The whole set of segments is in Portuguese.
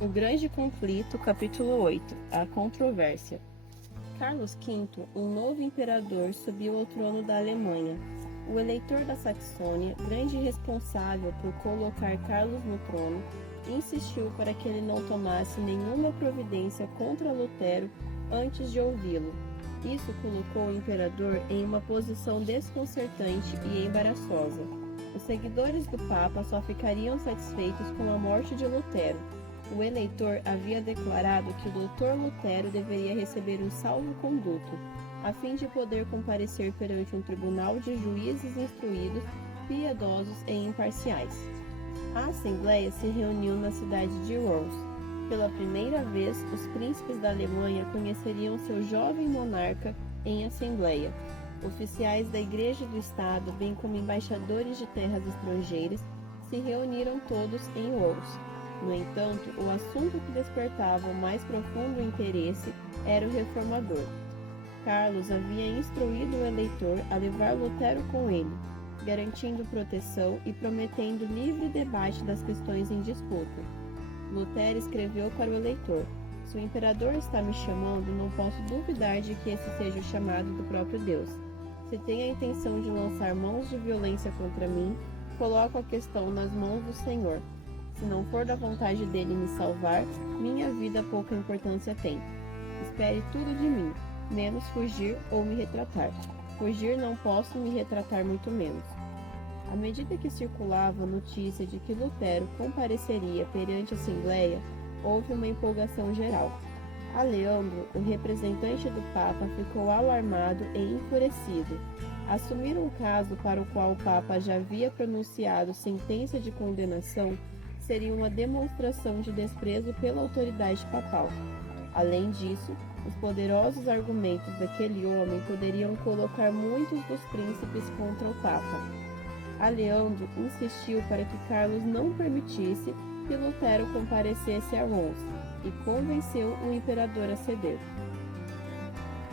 O Grande Conflito, capítulo 8. A controvérsia. Carlos V, um novo imperador, subiu ao trono da Alemanha. O eleitor da Saxônia, grande responsável por colocar Carlos no trono, insistiu para que ele não tomasse nenhuma providência contra Lutero antes de ouvi-lo. Isso colocou o imperador em uma posição desconcertante e embaraçosa. Os seguidores do Papa só ficariam satisfeitos com a morte de Lutero. O eleitor havia declarado que o Dr. Lutero deveria receber um salvo-conduto, a fim de poder comparecer perante um tribunal de juízes instruídos, piedosos e imparciais. A Assembleia se reuniu na cidade de Worms. Pela primeira vez, os príncipes da Alemanha conheceriam seu jovem monarca em Assembleia. Oficiais da Igreja do Estado, bem como embaixadores de terras estrangeiras, se reuniram todos em Worms. No entanto, o assunto que despertava o mais profundo interesse era o reformador. Carlos havia instruído o eleitor a levar Lutero com ele, garantindo proteção e prometendo livre debate das questões em disputa. Lutero escreveu para o eleitor: "Se o imperador está me chamando, não posso duvidar de que esse seja o chamado do próprio Deus. Se tem a intenção de lançar mãos de violência contra mim, coloco a questão nas mãos do Senhor. Se não for da vontade dele me salvar, minha vida pouca importância tem. Espere tudo de mim, menos fugir ou me retratar. Fugir não posso, me retratar muito menos." À medida que circulava a notícia de que Lutero compareceria perante a Assembleia, houve uma empolgação geral. Aleandro, o representante do Papa, ficou alarmado e enfurecido. Assumir um caso para o qual o Papa já havia pronunciado sentença de condenação seria uma demonstração de desprezo pela autoridade papal. Além disso, os poderosos argumentos daquele homem poderiam colocar muitos dos príncipes contra o Papa. Aleandro insistiu para que Carlos não permitisse que Lutero comparecesse a Worms e convenceu o imperador a ceder.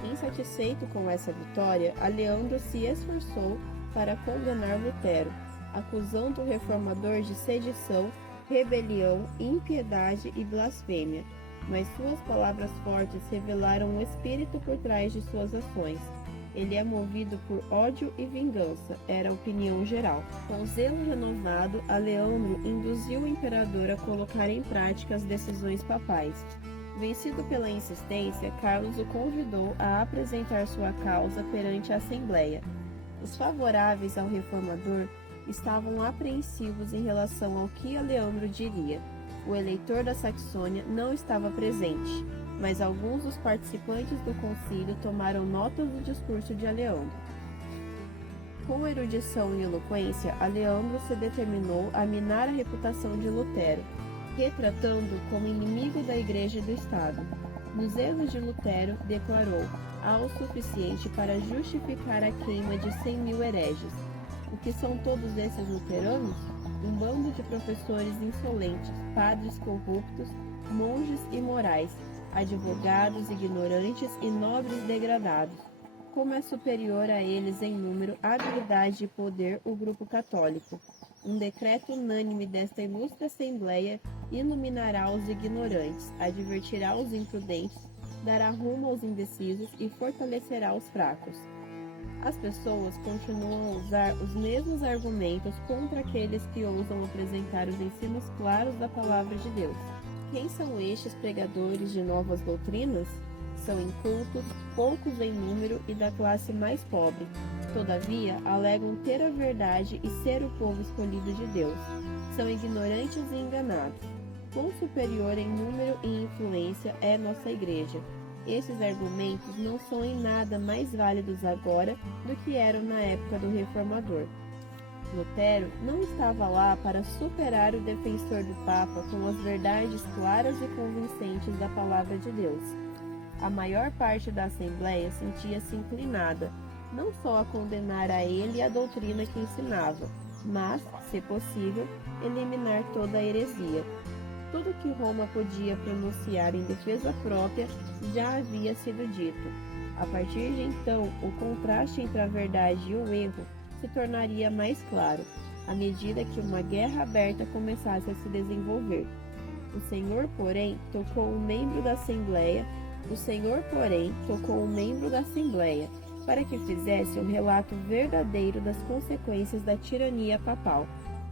Insatisfeito com essa vitória, Aleandro se esforçou para condenar Lutero, acusando o reformador de sedição, rebelião, impiedade e blasfêmia, mas suas palavras fortes revelaram o espírito por trás de suas ações. Ele é movido por ódio e vingança, era a opinião geral. Com zelo renovado, Aleandro induziu o imperador a colocar em prática as decisões papais. Vencido pela insistência, Carlos o convidou a apresentar sua causa perante a Assembleia. Os favoráveis ao reformador estavam apreensivos em relação ao que Aleandro diria. O eleitor da Saxônia não estava presente, mas alguns dos participantes do concílio tomaram notas do discurso de Aleandro. Com erudição e eloquência, Aleandro se determinou a minar a reputação de Lutero, retratando-o como inimigo da Igreja e do Estado. No zelo de Lutero, declarou: "Há o suficiente para justificar a queima de 100.000 hereges. O que são todos esses luteranos? Um bando de professores insolentes, padres corruptos, monges imorais, advogados ignorantes e nobres degradados. Como é superior a eles em número, habilidade e poder o grupo católico. Um decreto unânime desta ilustre Assembleia iluminará os ignorantes, advertirá os imprudentes, dará rumo aos indecisos e fortalecerá os fracos." As pessoas continuam a usar os mesmos argumentos contra aqueles que ousam apresentar os ensinos claros da Palavra de Deus. Quem são estes pregadores de novas doutrinas? São incultos, poucos em número e da classe mais pobre. Todavia, alegam ter a verdade e ser o povo escolhido de Deus. São ignorantes e enganados. Quão superior em número e influência é nossa Igreja? Esses argumentos não são em nada mais válidos agora do que eram na época do Reformador. Lutero não estava lá para superar o defensor do Papa com as verdades claras e convincentes da Palavra de Deus. A maior parte da Assembleia sentia-se inclinada, não só a condenar a ele e a doutrina que ensinava, mas, se possível, eliminar toda a heresia. Tudo que Roma podia pronunciar em defesa própria já havia sido dito. A partir de então, o contraste entre a verdade e o erro se tornaria mais claro, à medida que uma guerra aberta começasse a se desenvolver. O Senhor, porém, tocou um membro da Assembleia, para que fizesse um relato verdadeiro das consequências da tirania papal.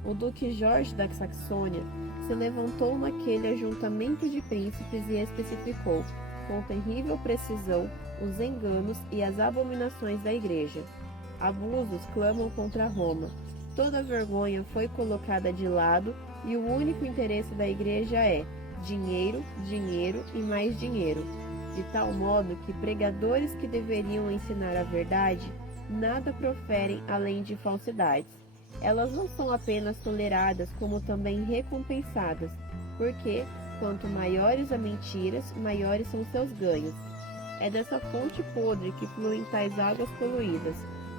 O duque Jorge da Saxônia se levantou naquele ajuntamento de príncipes e especificou, com terrível precisão, os enganos e as abominações da Igreja. Abusos clamam contra Roma. Toda vergonha foi colocada de lado e o único interesse da Igreja é dinheiro, dinheiro e mais dinheiro, de tal modo que pregadores que deveriam ensinar a verdade nada proferem além de falsidades. Elas não são apenas toleradas, como também recompensadas, porque, quanto maiores as mentiras, maiores são seus ganhos. É dessa fonte podre que fluem tais águas poluídas.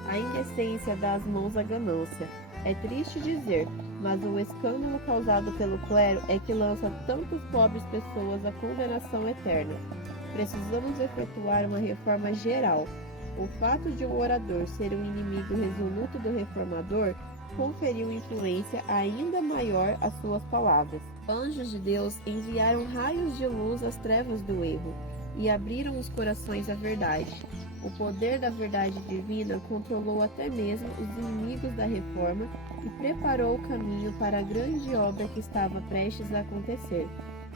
A indecência dá as mãos à ganância. É triste dizer, mas o escândalo causado pelo clero é que lança tantas pobres pessoas à condenação eterna. Precisamos efetuar uma reforma geral. O fato de um orador ser um inimigo resoluto do reformador conferiu influência ainda maior às suas palavras. Anjos de Deus enviaram raios de luz às trevas do erro e abriram os corações à verdade. O poder da verdade divina controlou até mesmo os inimigos da reforma e preparou o caminho para a grande obra que estava prestes a acontecer.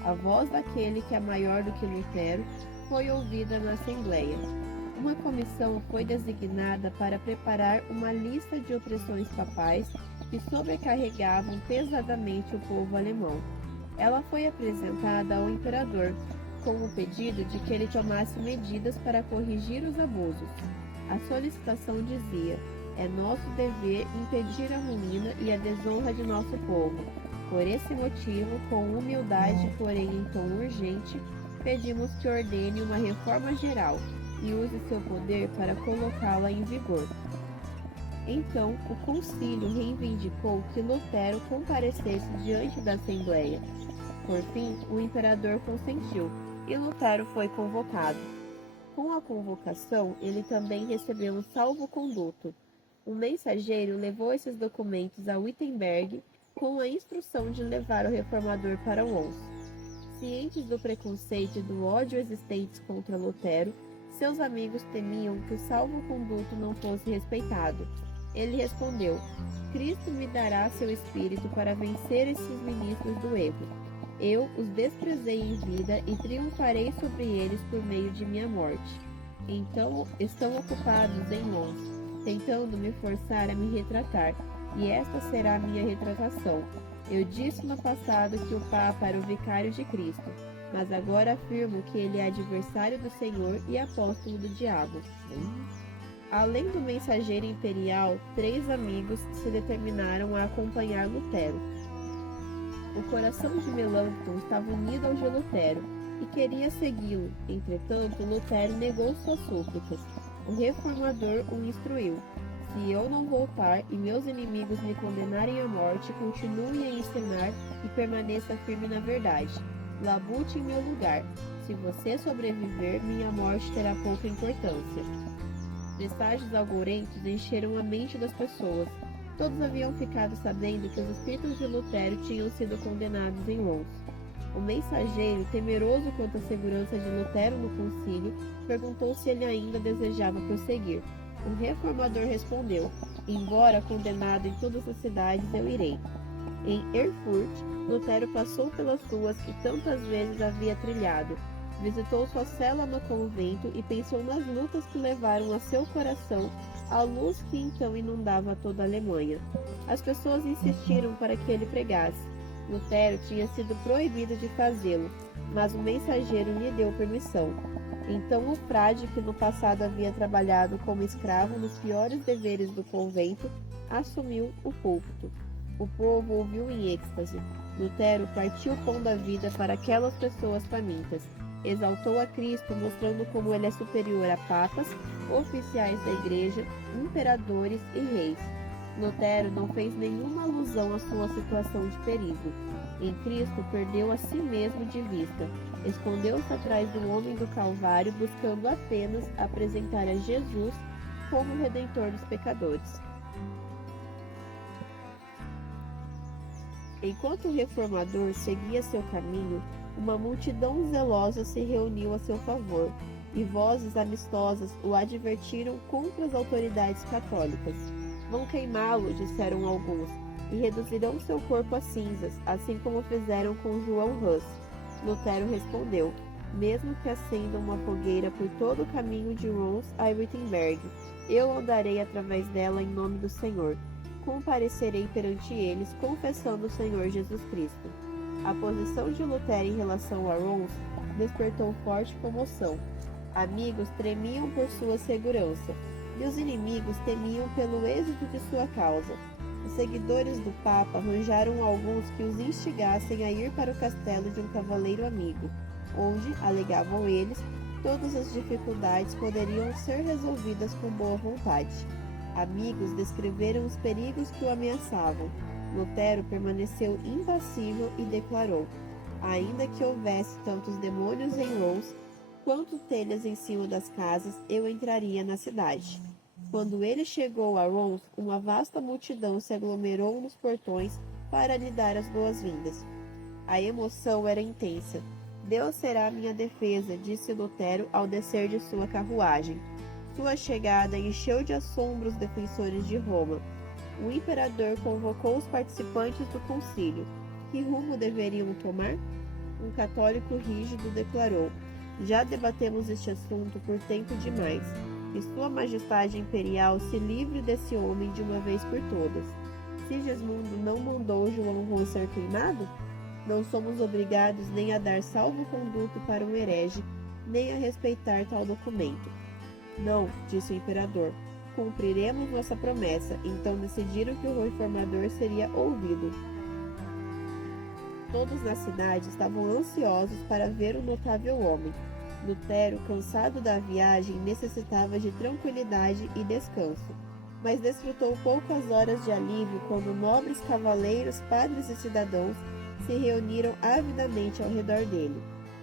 A voz daquele que é maior do que Lutero foi ouvida na Assembleia. Uma comissão foi designada para preparar uma lista de opressões papais que sobrecarregavam pesadamente o povo alemão. Ela foi apresentada ao imperador, com o pedido de que ele tomasse medidas para corrigir os abusos. A solicitação dizia: é nosso dever impedir a ruína e a desonra de nosso povo. Por esse motivo, com humildade, porém em tom urgente, pedimos que ordene uma reforma geral e use seu poder para colocá-la em vigor. Então, o concílio reivindicou que Lutero comparecesse diante da Assembleia. Por fim, o imperador consentiu e Lutero foi convocado. Com a convocação, ele também recebeu um salvo-conduto. Um mensageiro levou esses documentos a Wittenberg com a instrução de levar o reformador para Worms. Cientes do preconceito e do ódio existentes contra Lutero, seus amigos temiam que o salvo-conduto não fosse respeitado. Ele respondeu: Cristo me dará seu espírito para vencer esses ministros do erro. Eu os desprezei em vida e triunfarei sobre eles por meio de minha morte. Então estão ocupados em Worms, tentando me forçar a me retratar, e esta será a minha retratação. Eu disse no passado que o Papa era o vicário de Cristo, mas agora afirmo que ele é adversário do Senhor e apóstolo do diabo. Além do mensageiro imperial, 3 amigos se determinaram a acompanhar Lutero. O coração de Melanchthon estava unido ao de Lutero e queria segui-lo. Entretanto, Lutero negou suas súplicas. O reformador o instruiu: se eu não voltar e meus inimigos me condenarem à morte, continue a ensinar e permaneça firme na verdade. Labute em meu lugar. Se você sobreviver, minha morte terá pouca importância. Presságios algourentos encheram a mente das pessoas. Todos haviam ficado sabendo que os escritos de Lutero tinham sido condenados em Worms. O mensageiro, temeroso quanto à segurança de Lutero no concílio, perguntou se ele ainda desejava prosseguir. O reformador respondeu: embora condenado em todas as cidades, eu irei. Em Erfurt, Lutero passou pelas ruas que tantas vezes havia trilhado, visitou sua cela no convento e pensou nas lutas que levaram a seu coração a luz que então inundava toda a Alemanha. As pessoas insistiram para que ele pregasse. Lutero tinha sido proibido de fazê-lo, mas o mensageiro lhe deu permissão. Então o frade, que no passado havia trabalhado como escravo nos piores deveres do convento, assumiu o púlpito. O povo ouviu em êxtase. Lutero partiu o pão da vida para aquelas pessoas famintas. Exaltou a Cristo, mostrando como ele é superior a papas, oficiais da igreja, imperadores e reis. Lutero não fez nenhuma alusão à sua situação de perigo. Em Cristo perdeu a si mesmo de vista. Escondeu-se atrás do homem do Calvário, buscando apenas apresentar a Jesus como o Redentor dos pecadores. Enquanto o reformador seguia seu caminho, uma multidão zelosa se reuniu a seu favor, e vozes amistosas o advertiram contra as autoridades católicas. Vão queimá-lo, disseram alguns, e reduzirão seu corpo a cinzas, assim como fizeram com João Hus. Lutero respondeu: mesmo que acendam uma fogueira por todo o caminho de Worms a Wittenberg, eu andarei através dela em nome do Senhor. Comparecerei perante eles, confessando o Senhor Jesus Cristo. A posição de Lutero em relação a Worms despertou forte comoção. Amigos tremiam por sua segurança, e os inimigos temiam pelo êxito de sua causa. Os seguidores do Papa arranjaram alguns que os instigassem a ir para o castelo de um cavaleiro amigo, onde, alegavam eles, todas as dificuldades poderiam ser resolvidas com boa vontade. Amigos descreveram os perigos que o ameaçavam. Lutero permaneceu impassível e declarou: ainda que houvesse tantos demônios em Worms quanto telhas em cima das casas, eu entraria na cidade. Quando ele chegou a Worms, uma vasta multidão se aglomerou nos portões para lhe dar as boas-vindas. A emoção era intensa. Deus será minha defesa, disse Lutero ao descer de sua carruagem. Sua chegada encheu de assombro os defensores de Roma. O imperador convocou os participantes do concílio. Que rumo deveriam tomar? Um católico rígido declarou: já debatemos este assunto por tempo demais. Que Sua Majestade Imperial se livre desse homem de uma vez por todas. Sigismundo não mandou João Ron ser queimado? Não somos obrigados nem a dar salvo-conduto para um herege, nem a respeitar tal documento. Não, disse o imperador, cumpriremos nossa promessa. Então decidiram que o reformador seria ouvido. Todos na cidade estavam ansiosos para ver o notável homem. Lutero, cansado da viagem, necessitava de tranquilidade e descanso, mas desfrutou poucas horas de alívio quando nobres cavaleiros, padres e cidadãos se reuniram avidamente ao redor dele.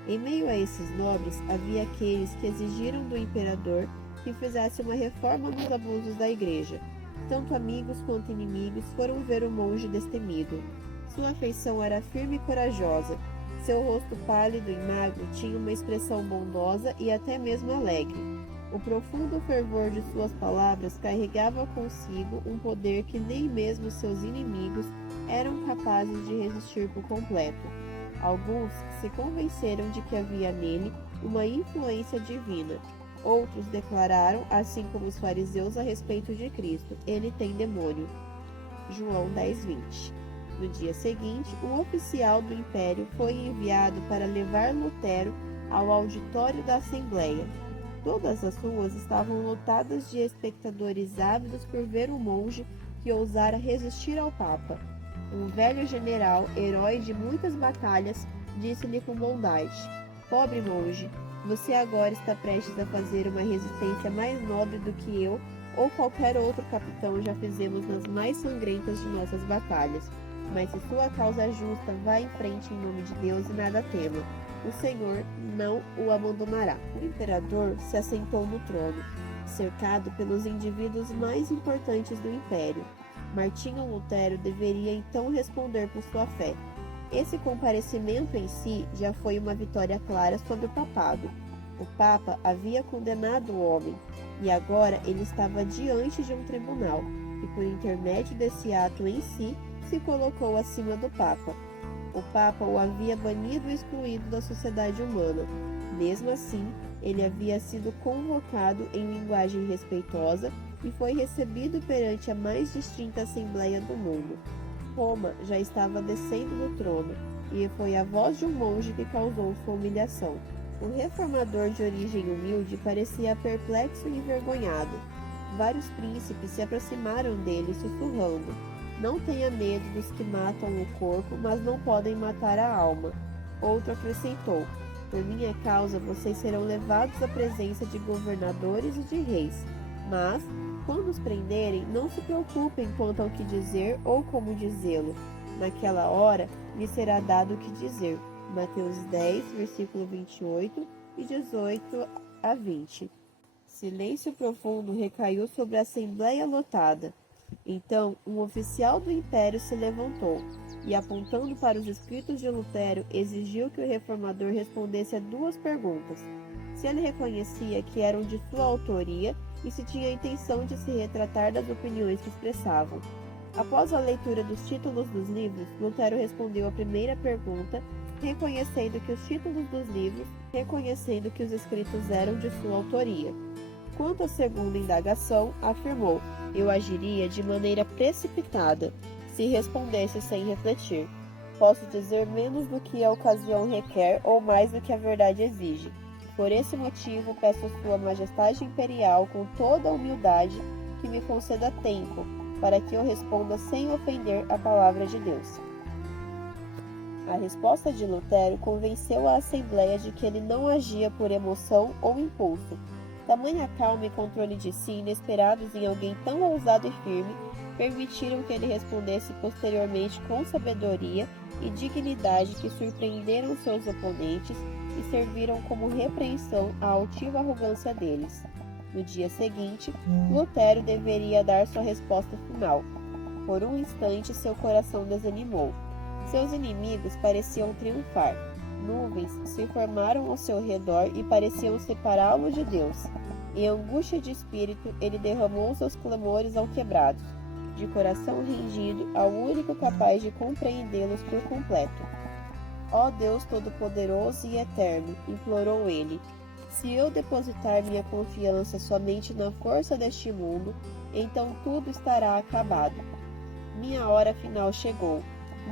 Em meio a esses nobres, havia aqueles que exigiram do imperador que fizesse uma reforma nos abusos da igreja. Tanto amigos quanto inimigos foram ver o monge destemido. Sua feição era firme e corajosa. Seu rosto pálido e magro tinha uma expressão bondosa e até mesmo alegre. O profundo fervor de suas palavras carregava consigo um poder que nem mesmo seus inimigos eram capazes de resistir por completo. Alguns se convenceram de que havia nele uma influência divina. Outros declararam, assim como os fariseus a respeito de Cristo: ele tem demônio. João 10:20. No dia seguinte, um oficial do Império foi enviado para levar Lutero ao auditório da Assembleia. Todas as ruas estavam lotadas de espectadores ávidos por ver o monge que ousara resistir ao Papa. Um velho general, herói de muitas batalhas, disse-lhe com bondade: pobre monge, você agora está prestes a fazer uma resistência mais nobre do que eu ou qualquer outro capitão já fizemos nas mais sangrentas de nossas batalhas. Mas se sua causa é justa, vá em frente em nome de Deus e nada tema. O Senhor não o abandonará. O imperador se assentou no trono, cercado pelos indivíduos mais importantes do império. Martinho Lutero deveria então responder por sua fé. Esse comparecimento em si já foi uma vitória clara sobre o papado. O Papa havia condenado o homem, e agora ele estava diante de um tribunal, e por intermédio desse ato em si, se colocou acima do Papa. O Papa o havia banido e excluído da sociedade humana. Mesmo assim, ele havia sido convocado em linguagem respeitosa e foi recebido perante a mais distinta Assembleia do mundo. Roma já estava descendo do trono, e foi a voz de um monge que causou sua humilhação. O reformador de origem humilde parecia perplexo e envergonhado. Vários príncipes se aproximaram dele, sussurrando: não tenha medo dos que matam o corpo, mas não podem matar a alma. Outro acrescentou: por minha causa vocês serão levados à presença de governadores e de reis. Mas, quando os prenderem, não se preocupem quanto ao que dizer ou como dizê-lo. Naquela hora lhe será dado o que dizer. Mateus 10, versículo 28 e 18 a 20. Silêncio profundo recaiu sobre a assembleia lotada. Então, um oficial do império se levantou. e, apontando para os escritos de Lutero, exigiu que o reformador respondesse a duas perguntas: se ele reconhecia que eram de sua autoria e se tinha a intenção de se retratar das opiniões que expressavam. Após a leitura dos títulos dos livros, Lutero respondeu à primeira pergunta, reconhecendo que os escritos eram de sua autoria. Quanto à segunda indagação, afirmou: eu agiria de maneira precipitada, se respondesse sem refletir. Posso dizer menos do que a ocasião requer ou mais do que a verdade exige. Por esse motivo, peço a Sua Majestade Imperial, com toda a humildade, que me conceda tempo, para que eu responda sem ofender a palavra de Deus. A resposta de Lutero convenceu a Assembleia de que ele não agia por emoção ou impulso. Tamanha calma e controle de si, inesperados em alguém tão ousado e firme, permitiram que ele respondesse posteriormente com sabedoria e dignidade que surpreenderam seus oponentes e serviram como repreensão à altiva arrogância deles. No dia seguinte, Lutero deveria dar sua resposta final. Por um instante, seu coração desanimou. Seus inimigos pareciam triunfar. Nuvens se formaram ao seu redor e pareciam separá-lo de Deus. Em angústia de espírito, ele derramou seus clamores ao quebrado, de coração rendido ao único capaz de compreendê-los por completo. Ó Deus Todo-Poderoso e Eterno, implorou ele, se eu depositar minha confiança somente na força deste mundo, então tudo estará acabado. Minha hora final chegou.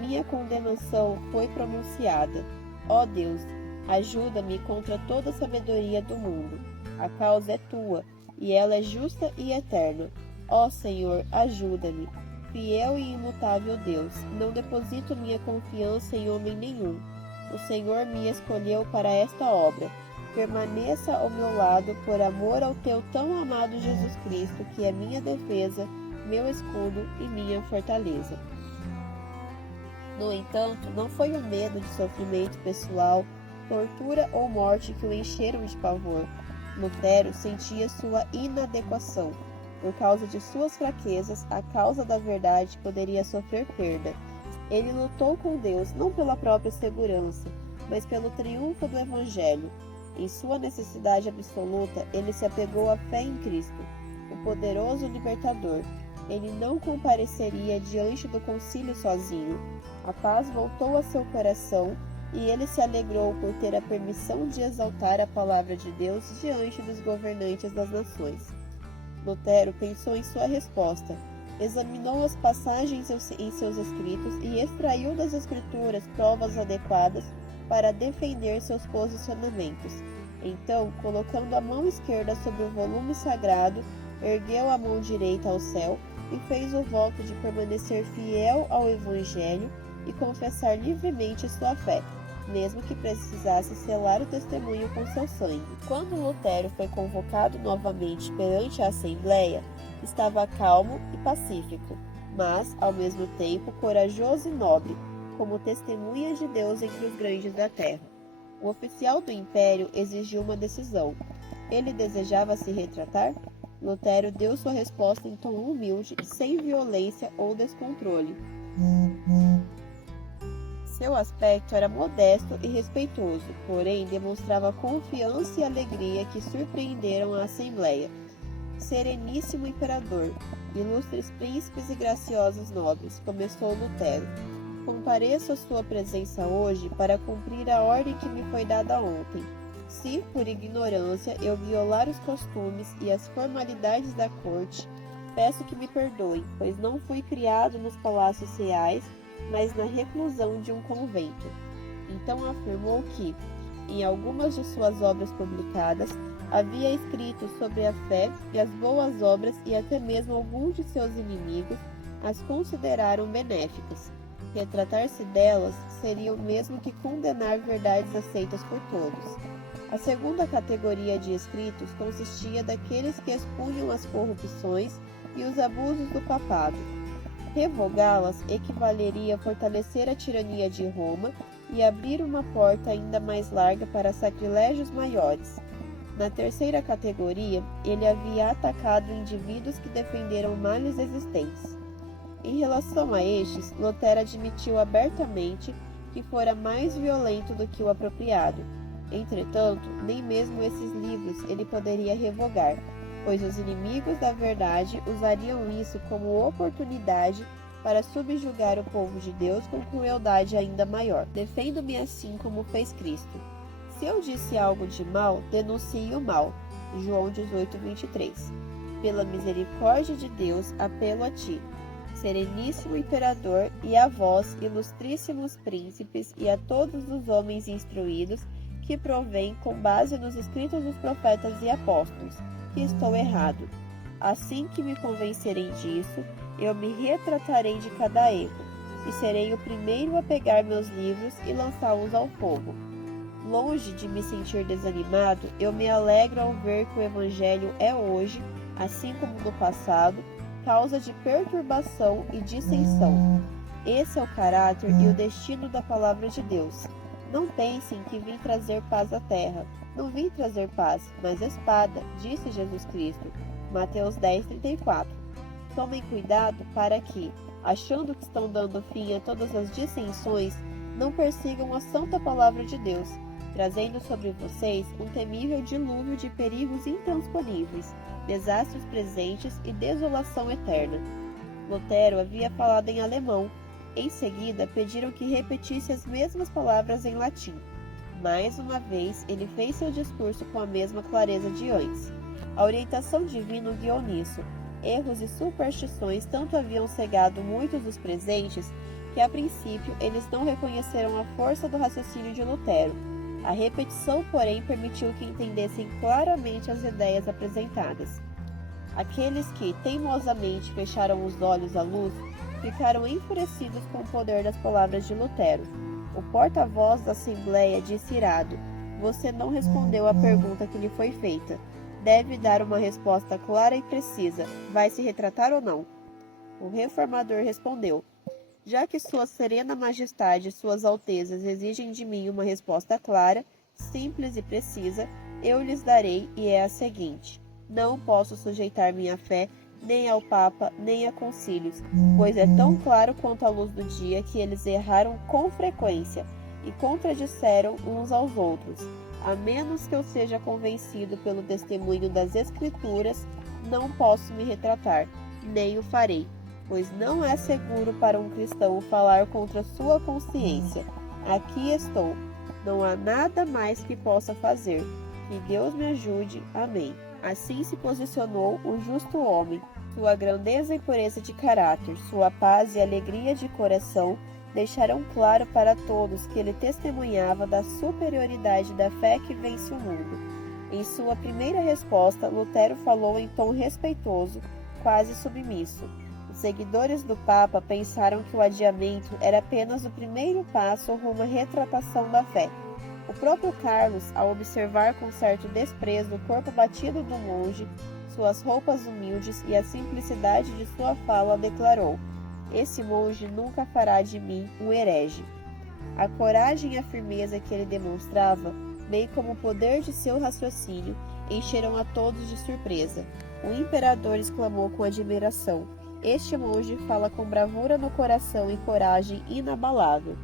Minha condenação foi pronunciada. Ó Deus, ajuda-me contra toda a sabedoria do mundo. A causa é tua, e ela é justa e eterna. Ó Senhor, ajuda-me. Fiel e imutável Deus, não deposito minha confiança em homem nenhum. O Senhor me escolheu para esta obra. Permaneça ao meu lado por amor ao teu tão amado Jesus Cristo, que é minha defesa, meu escudo e minha fortaleza. No entanto, não foi o medo de sofrimento pessoal, tortura ou morte que o encheram de pavor. Lutero sentia sua inadequação. Por causa de suas fraquezas, a causa da verdade poderia sofrer perda. Ele lutou com Deus não pela própria segurança, mas pelo triunfo do Evangelho. Em sua necessidade absoluta, ele se apegou à fé em Cristo, o poderoso libertador. Ele não compareceria diante do concílio sozinho. A paz voltou a seu coração e ele se alegrou por ter a permissão de exaltar a palavra de Deus diante dos governantes das nações. Lutero pensou em sua resposta, examinou as passagens em seus escritos e extraiu das Escrituras provas adequadas para defender seus posicionamentos. Então, colocando a mão esquerda sobre o volume sagrado, ergueu a mão direita ao céu e fez o voto de permanecer fiel ao Evangelho e confessar livremente sua fé, mesmo que precisasse selar o testemunho com seu sangue. Quando Lutero foi convocado novamente perante a Assembleia, estava calmo e pacífico, mas, ao mesmo tempo, corajoso e nobre, como testemunha de Deus entre os grandes da terra. O oficial do Império exigiu uma decisão. Ele desejava se retratar? Lutero deu sua resposta em tom humilde, sem violência ou descontrole. Seu aspecto era modesto e respeitoso, porém demonstrava confiança e alegria que surpreenderam a Assembleia. Sereníssimo Imperador, ilustres príncipes e graciosos nobres, começou Lutero. Compareço à sua presença hoje para cumprir a ordem que me foi dada ontem. Se, por ignorância, eu violar os costumes e as formalidades da corte, peço que me perdoem, pois não fui criado nos palácios reais, mas na reclusão de um convento. Então afirmou que, em algumas de suas obras publicadas, havia escrito sobre a fé e as boas obras e até mesmo alguns de seus inimigos as consideraram benéficas. Retratar-se delas seria o mesmo que condenar verdades aceitas por todos. A segunda categoria de escritos consistia daqueles que expunham as corrupções e os abusos do papado. Revogá-las equivaleria a fortalecer a tirania de Roma e abrir uma porta ainda mais larga para sacrilégios maiores. Na terceira categoria, ele havia atacado indivíduos que defenderam males existentes. Em relação a estes, Lutero admitiu abertamente que fora mais violento do que o apropriado. Entretanto, nem mesmo esses livros ele poderia revogar, pois os inimigos da verdade usariam isso como oportunidade para subjugar o povo de Deus com crueldade ainda maior. Defendo-me assim como fez Cristo. Se eu disse algo de mal, denuncie o mal. João 18:23. Pela misericórdia de Deus, apelo a ti, sereníssimo imperador, e a vós, ilustríssimos príncipes, e a todos os homens instruídos, que provém com base nos escritos dos profetas e apóstolos, que estou errado. Assim que me convencerem disso, eu me retratarei de cada erro, e serei o primeiro a pegar meus livros e lançá-los ao fogo. Longe de me sentir desanimado, eu me alegro ao ver que o Evangelho é hoje, assim como no passado, causa de perturbação e dissensão. Esse é o caráter e o destino da palavra de Deus. Não pensem que vim trazer paz à terra. Não vim trazer paz, mas espada, disse Jesus Cristo. Mateus 10:34. Tomem cuidado para que, achando que estão dando fim a todas as dissensões, não persigam a santa palavra de Deus, trazendo sobre vocês um temível dilúvio de perigos intransponíveis, desastres presentes e desolação eterna. Lutero havia falado em alemão. Em seguida, pediram que repetisse as mesmas palavras em latim. Mais uma vez, ele fez seu discurso com a mesma clareza de antes. A orientação divina o guiou nisso. Erros e superstições tanto haviam cegado muitos dos presentes que, a princípio, eles não reconheceram a força do raciocínio de Lutero. A repetição, porém, permitiu que entendessem claramente as ideias apresentadas. Aqueles que, teimosamente, fecharam os olhos à luz, ficaram enfurecidos com o poder das palavras de Lutero. O porta-voz da Assembleia disse irado: "Você não respondeu à pergunta que lhe foi feita. Deve dar uma resposta clara e precisa. Vai se retratar ou não?" O reformador respondeu: "Já que Sua Serena Majestade e Suas Altezas exigem de mim uma resposta clara, simples e precisa, eu lhes darei, e é a seguinte: não posso sujeitar minha fé nem ao Papa, nem a concílios, pois é tão claro quanto a luz do dia que eles erraram com frequência e contradisseram uns aos outros. A menos que eu seja convencido pelo testemunho das Escrituras, não posso me retratar, nem o farei, pois não é seguro para um cristão falar contra sua consciência. Aqui estou, não há nada mais que possa fazer. Que Deus me ajude. Amém." Assim se posicionou o justo homem. Sua grandeza e pureza de caráter, sua paz e alegria de coração deixaram claro para todos que ele testemunhava da superioridade da fé que vence o mundo. Em sua primeira resposta, Lutero falou em tom respeitoso, quase submisso. Os seguidores do Papa pensaram que o adiamento era apenas o primeiro passo rumo à retratação da fé. O próprio Carlos, ao observar com certo desprezo o corpo batido do monge, suas roupas humildes e a simplicidade de sua fala, declarou: "Esse monge nunca fará de mim um herege." A coragem e a firmeza que ele demonstrava, bem como o poder de seu raciocínio, encheram a todos de surpresa. O imperador exclamou com admiração: "Este monge fala com bravura no coração e coragem inabalável."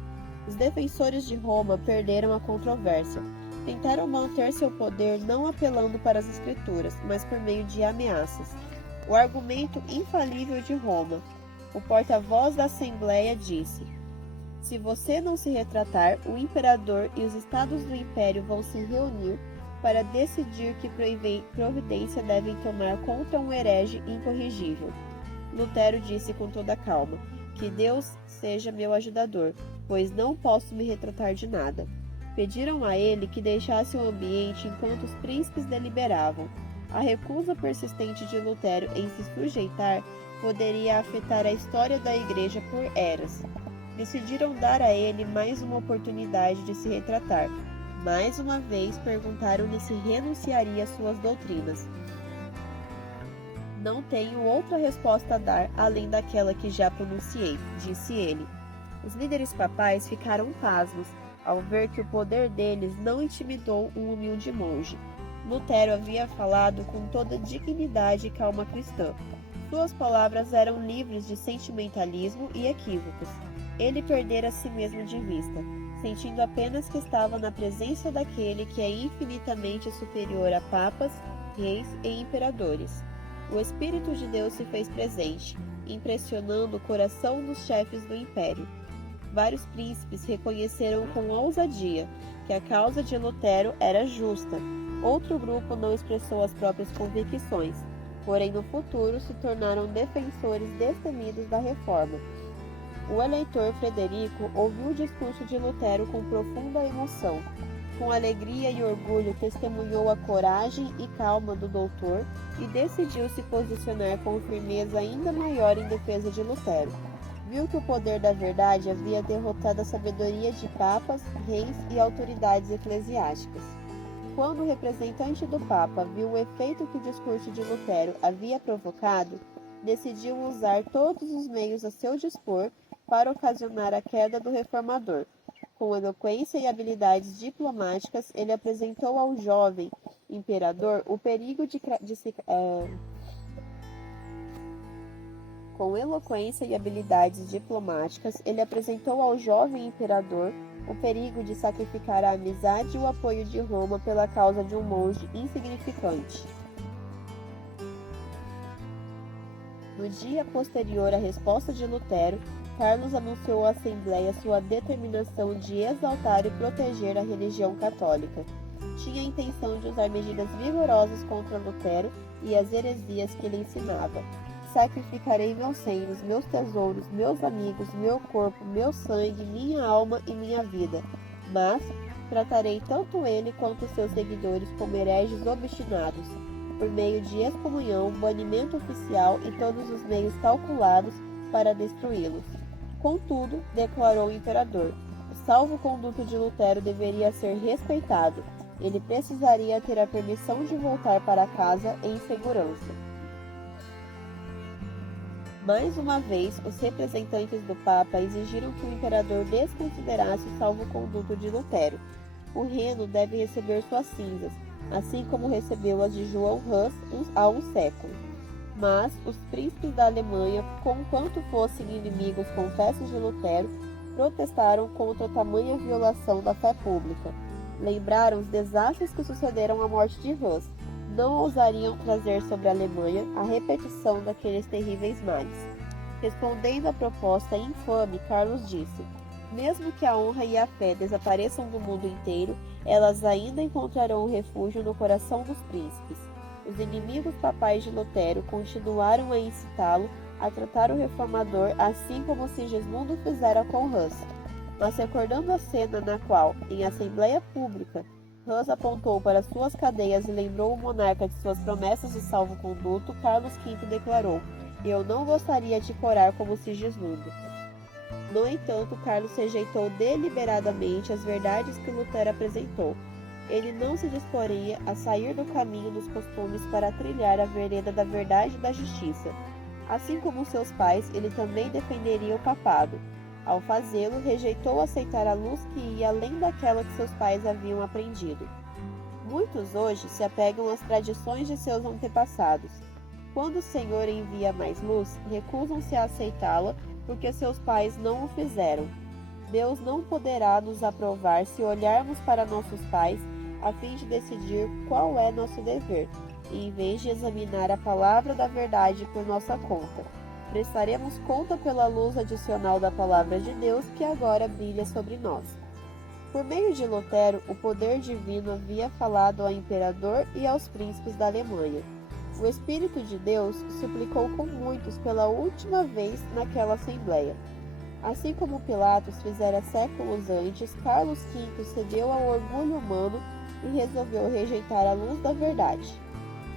Os defensores de Roma perderam a controvérsia. Tentaram manter seu poder não apelando para as Escrituras, mas por meio de ameaças. O argumento infalível de Roma. O porta-voz da Assembleia disse: "Se você não se retratar, o imperador e os estados do império vão se reunir para decidir que providência devem tomar contra um herege incorrigível." Lutero disse com toda calma: "Que Deus seja meu ajudador, pois não posso me retratar de nada." Pediram a ele que deixasse o ambiente enquanto os príncipes deliberavam. A recusa persistente de Lutero em se sujeitar poderia afetar a história da Igreja por eras. Decidiram dar a ele mais uma oportunidade de se retratar. Mais uma vez perguntaram-lhe se renunciaria às suas doutrinas. "Não tenho outra resposta a dar além daquela que já pronunciei", disse ele. Os líderes papais ficaram pasmos ao ver que o poder deles não intimidou um humilde monge. Lutero havia falado com toda dignidade e calma cristã. Suas palavras eram livres de sentimentalismo e equívocos. Ele perdera a si mesmo de vista, sentindo apenas que estava na presença daquele que é infinitamente superior a papas, reis e imperadores. O Espírito de Deus se fez presente, impressionando o coração dos chefes do império. Vários príncipes reconheceram com ousadia que a causa de Lutero era justa. Outro grupo não expressou as próprias convicções, porém no futuro se tornaram defensores destemidos da reforma. O eleitor Frederico ouviu o discurso de Lutero com profunda emoção. Com alegria e orgulho testemunhou a coragem e calma do doutor e decidiu se posicionar com firmeza ainda maior em defesa de Lutero. Viu que o poder da verdade havia derrotado a sabedoria de papas, reis e autoridades eclesiásticas. Quando o representante do Papa viu o efeito que o discurso de Lutero havia provocado, decidiu usar todos os meios a seu dispor para ocasionar a queda do reformador. Com eloquência e habilidades diplomáticas, ele apresentou ao jovem imperador o perigo Com eloquência e habilidades diplomáticas, ele apresentou ao jovem imperador o perigo de sacrificar a amizade e o apoio de Roma pela causa de um monge insignificante. No dia posterior à resposta de Lutero, Carlos anunciou à Assembleia sua determinação de exaltar e proteger a religião católica. Tinha a intenção de usar medidas vigorosas contra Lutero e as heresias que ele ensinava. Sacrificarei meus senhos, meus tesouros, meus amigos, meu corpo, meu sangue, minha alma e minha vida. Mas tratarei tanto ele quanto seus seguidores como hereges obstinados, por meio de excomunhão, banimento oficial e todos os meios calculados para destruí-los. Contudo, declarou o imperador, o salvo-conduto de Lutero deveria ser respeitado. Ele precisaria ter a permissão de voltar para casa em segurança. Mais uma vez, os representantes do Papa exigiram que o imperador desconsiderasse o salvo-conduto de Lutero. O Reno deve receber suas cinzas, assim como recebeu as de João Hus há um século. Mas os príncipes da Alemanha, conquanto fossem inimigos confessos de Lutero, protestaram contra tamanha violação da fé pública. Lembraram os desastres que sucederam à morte de Hus. Não ousariam trazer sobre a Alemanha a repetição daqueles terríveis males. Respondendo à proposta infame, Carlos disse: mesmo que a honra e a fé desapareçam do mundo inteiro, elas ainda encontrarão refúgio no coração dos príncipes. Os inimigos papais de Lutero continuaram a incitá-lo a tratar o reformador assim como Sigismundo fizera com Hus. Mas recordando a cena na qual, em assembleia pública, Hus apontou para suas cadeias e lembrou o monarca de suas promessas de salvo-conduto, Carlos V declarou: eu não gostaria de corar como Sigismundo. No entanto, Carlos rejeitou deliberadamente as verdades que Lutero apresentou. Ele não se disporia a sair do caminho dos costumes para trilhar a vereda da verdade e da justiça. Assim como seus pais, ele também defenderia o papado. Ao fazê-lo, rejeitou aceitar a luz que ia além daquela que seus pais haviam aprendido. Muitos hoje se apegam às tradições de seus antepassados. Quando o Senhor envia mais luz, recusam-se a aceitá-la porque seus pais não o fizeram. Deus não poderá nos aprovar se olharmos para nossos pais a fim de decidir qual é nosso dever, e em vez de examinar a palavra da verdade por nossa conta. Prestaremos conta pela luz adicional da palavra de Deus que agora brilha sobre nós. Por meio de Lutero, o poder divino havia falado ao imperador e aos príncipes da Alemanha. O Espírito de Deus suplicou com muitos pela última vez naquela assembleia. Assim como Pilatos fizera séculos antes, Carlos V cedeu ao orgulho humano e resolveu rejeitar a luz da verdade.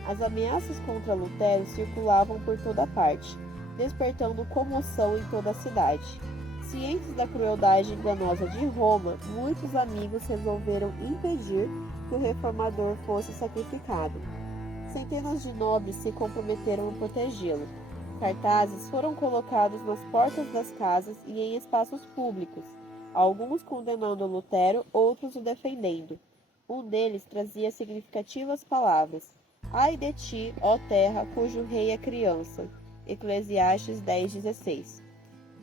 As ameaças contra Lutero circulavam por toda parte, despertando comoção em toda a cidade. Cientes da crueldade enganosa de Roma, muitos amigos resolveram impedir que o reformador fosse sacrificado. Centenas de nobres se comprometeram a protegê-lo. Cartazes foram colocados nas portas das casas e em espaços públicos, alguns condenando Lutero, outros o defendendo. Um deles trazia significativas palavras: ai de ti, ó terra, cujo rei é criança. Eclesiastes 10:16.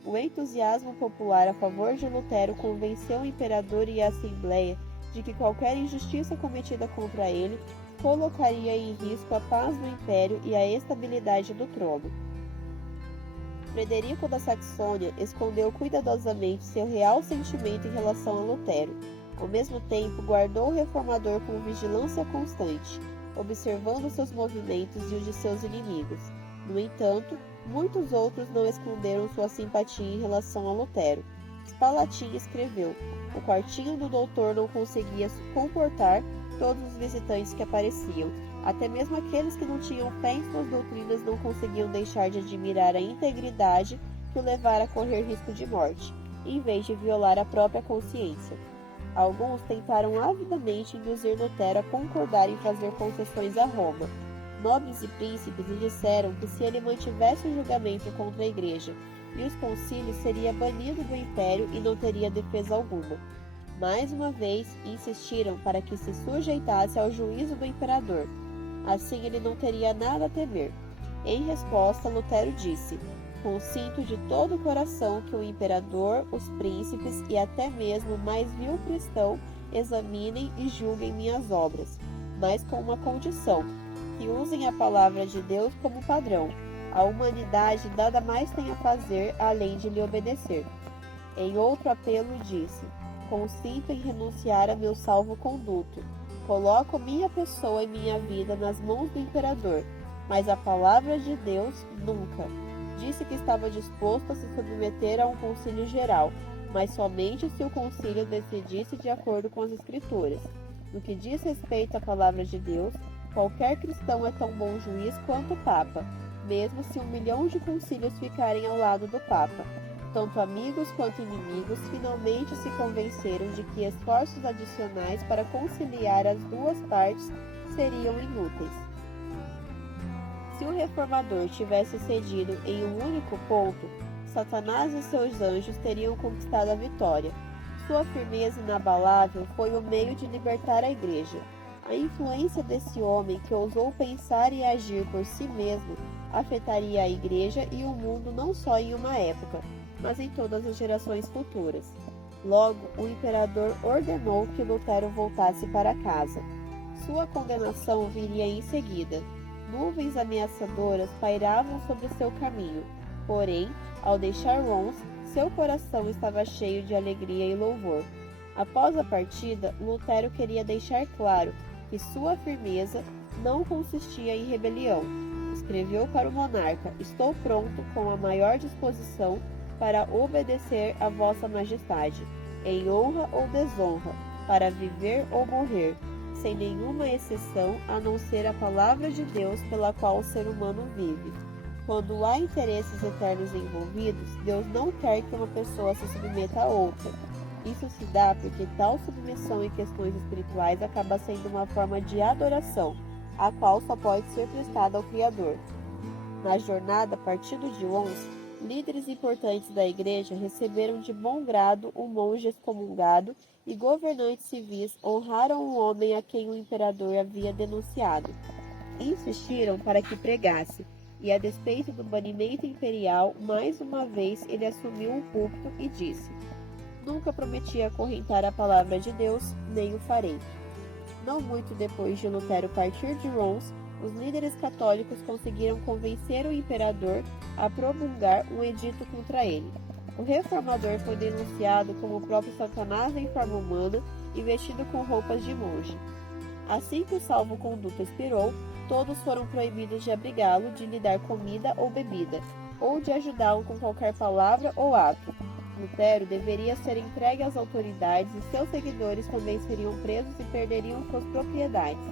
O entusiasmo popular a favor de Lutero convenceu o imperador e a Assembleia de que qualquer injustiça cometida contra ele colocaria em risco a paz do império e a estabilidade do trono. Frederico da Saxônia escondeu cuidadosamente seu real sentimento em relação a Lutero. Ao mesmo tempo, guardou o reformador com vigilância constante, observando seus movimentos e os de seus inimigos. No entanto, muitos outros não esconderam sua simpatia em relação a Lutero. Spalatin escreveu: "O quartinho do doutor não conseguia comportar todos os visitantes que apareciam. Até mesmo aqueles que não tinham fé em suas doutrinas não conseguiam deixar de admirar a integridade que o levara a correr risco de morte, em vez de violar a própria consciência." Alguns tentaram avidamente induzir Lutero a concordar em fazer concessões a Roma. Nobres e príncipes lhe disseram que se ele mantivesse o julgamento contra a Igreja e os concílios, seria banido do império e não teria defesa alguma. Mais uma vez, insistiram para que se sujeitasse ao juízo do imperador. Assim ele não teria nada a temer. Em resposta, Lutero disse: "Consinto de todo o coração que o imperador, os príncipes e até mesmo o mais vil cristão examinem e julguem minhas obras, mas com uma condição: que usem a palavra de Deus como padrão. A humanidade nada mais tem a fazer além de lhe obedecer." Em outro apelo disse: "Consinto em renunciar a meu salvo-conduto. Coloco minha pessoa e minha vida nas mãos do imperador, mas a palavra de Deus nunca." Disse que estava disposto a se submeter a um concílio geral, mas somente se o concílio decidisse de acordo com as Escrituras. No que diz respeito à palavra de Deus, qualquer cristão é tão bom juiz quanto o Papa, mesmo se 1 milhão de concílios ficarem ao lado do Papa. Tanto amigos quanto inimigos finalmente se convenceram de que esforços adicionais para conciliar as duas partes seriam inúteis. Se o reformador tivesse cedido em um único ponto, Satanás e seus anjos teriam conquistado a vitória. Sua firmeza inabalável foi o meio de libertar a Igreja. A influência desse homem, que ousou pensar e agir por si mesmo, afetaria a Igreja e o mundo não só em uma época, mas em todas as gerações futuras. Logo, o imperador ordenou que Lutero voltasse para casa. Sua condenação viria em seguida. Nuvens ameaçadoras pairavam sobre seu caminho, porém, ao deixar Worms, seu coração estava cheio de alegria e louvor. Após a partida, Lutero queria deixar claro que sua firmeza não consistia em rebelião. Escreveu para o monarca: "Estou pronto, com a maior disposição, para obedecer a vossa majestade, em honra ou desonra, para viver ou morrer, sem nenhuma exceção a não ser a palavra de Deus pela qual o ser humano vive." Quando há interesses eternos envolvidos, Deus não quer que uma pessoa se submeta a outra. Isso se dá porque tal submissão em questões espirituais acaba sendo uma forma de adoração, a qual só pode ser prestada ao Criador. Na jornada partido de Worms, líderes importantes da Igreja receberam de bom grado um monge excomungado e governantes civis honraram o homem a quem o imperador havia denunciado. Insistiram para que pregasse, e a despeito do banimento imperial, mais uma vez ele assumiu o púlpito e disse: "Nunca prometi acorrentar a palavra de Deus, nem o farei." Não muito depois de Lutero partir de Worms, os líderes católicos conseguiram convencer o imperador a promulgar um edito contra ele. O reformador foi denunciado como o próprio Satanás em forma humana e vestido com roupas de monge. Assim que o salvo-conduto expirou, todos foram proibidos de abrigá-lo, de lhe dar comida ou bebida, ou de ajudá-lo com qualquer palavra ou ato. Lutero deveria ser entregue às autoridades e seus seguidores também seriam presos e perderiam suas propriedades.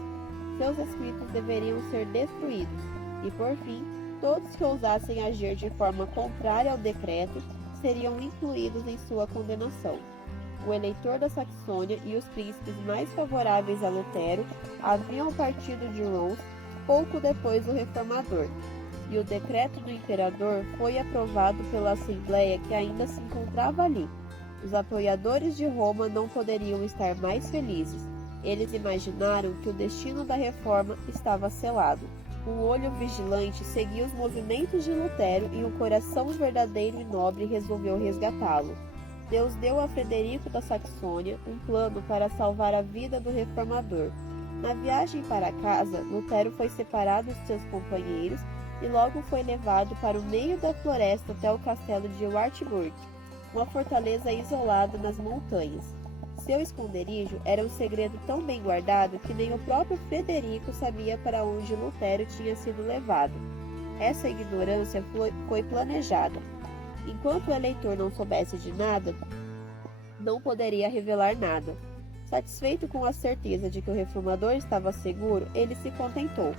Seus escritos deveriam ser destruídos, e por fim, todos que ousassem agir de forma contrária ao decreto seriam incluídos em sua condenação. O eleitor da Saxônia e os príncipes mais favoráveis a Lutero haviam partido de Worms pouco depois do reformador, e o decreto do imperador foi aprovado pela Assembleia que ainda se encontrava ali. Os apoiadores de Roma não poderiam estar mais felizes. Eles imaginaram que o destino da reforma estava selado. Um olho vigilante seguia os movimentos de Lutero e um coração verdadeiro e nobre resolveu resgatá-lo. Deus deu a Frederico da Saxônia um plano para salvar a vida do reformador. Na viagem para casa, Lutero foi separado de seus companheiros e logo foi levado para o meio da floresta até o castelo de Wartburg, uma fortaleza isolada nas montanhas. Seu esconderijo era um segredo tão bem guardado que nem o próprio Frederico sabia para onde Lutero tinha sido levado. Essa ignorância foi planejada. Enquanto o eleitor não soubesse de nada, não poderia revelar nada. Satisfeito com a certeza de que o reformador estava seguro, ele se contentou.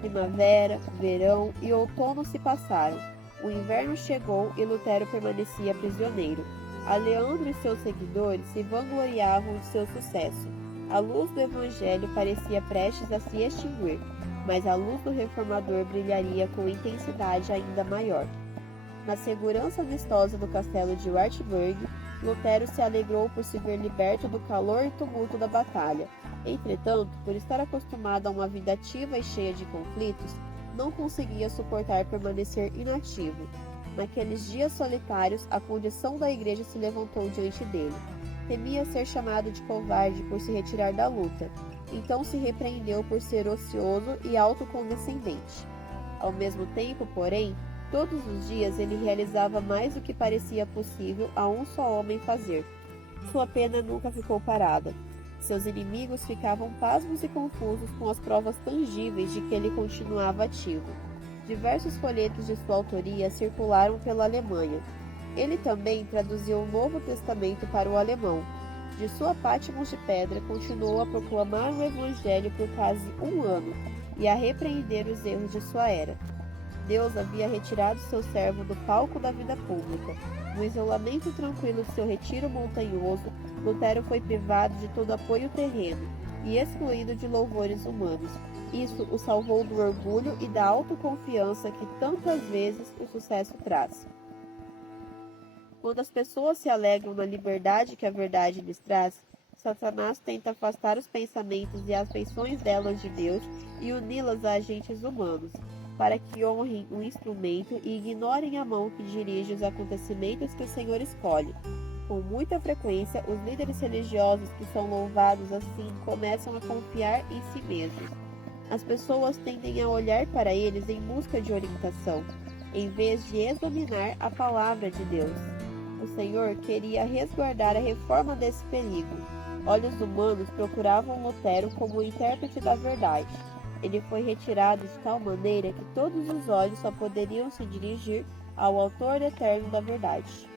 Primavera, verão e outono se passaram. O inverno chegou e Lutero permanecia prisioneiro. Aleandro e seus seguidores se vangloriavam de seu sucesso. A luz do Evangelho parecia prestes a se extinguir, mas a luz do reformador brilharia com intensidade ainda maior. Na segurança vistosa do castelo de Wartburg, Lutero se alegrou por se ver liberto do calor e tumulto da batalha. Entretanto, por estar acostumado a uma vida ativa e cheia de conflitos, não conseguia suportar permanecer inativo. Naqueles dias solitários, a condição da igreja se levantou diante dele. Temia ser chamado de covarde por se retirar da luta. Então se repreendeu por ser ocioso e autocondescendente. Ao mesmo tempo, porém, todos os dias ele realizava mais do que parecia possível a um só homem fazer. Sua pena nunca ficou parada. Seus inimigos ficavam pasmos e confusos com as provas tangíveis de que ele continuava ativo. Diversos folhetos de sua autoria circularam pela Alemanha. Ele também traduziu o Novo Testamento para o alemão. De sua Patmos de pedra, continuou a proclamar o Evangelho por quase um ano e a repreender os erros de sua era. Deus havia retirado seu servo do palco da vida pública. No isolamento tranquilo de seu retiro montanhoso, Lutero foi privado de todo apoio terreno e excluído de louvores humanos. Isso o salvou do orgulho e da autoconfiança que tantas vezes o sucesso traz. Quando as pessoas se alegram na liberdade que a verdade lhes traz, Satanás tenta afastar os pensamentos e afeições delas de Deus e uni-las a agentes humanos, para que honrem o instrumento e ignorem a mão que dirige os acontecimentos que o Senhor escolhe. Com muita frequência, os líderes religiosos que são louvados assim começam a confiar em si mesmos. As pessoas tendem a olhar para eles em busca de orientação, em vez de examinar a palavra de Deus. O Senhor queria resguardar a reforma desse perigo. Olhos humanos procuravam Lutero como o intérprete da verdade. Ele foi retirado de tal maneira que todos os olhos só poderiam se dirigir ao Autor eterno da verdade.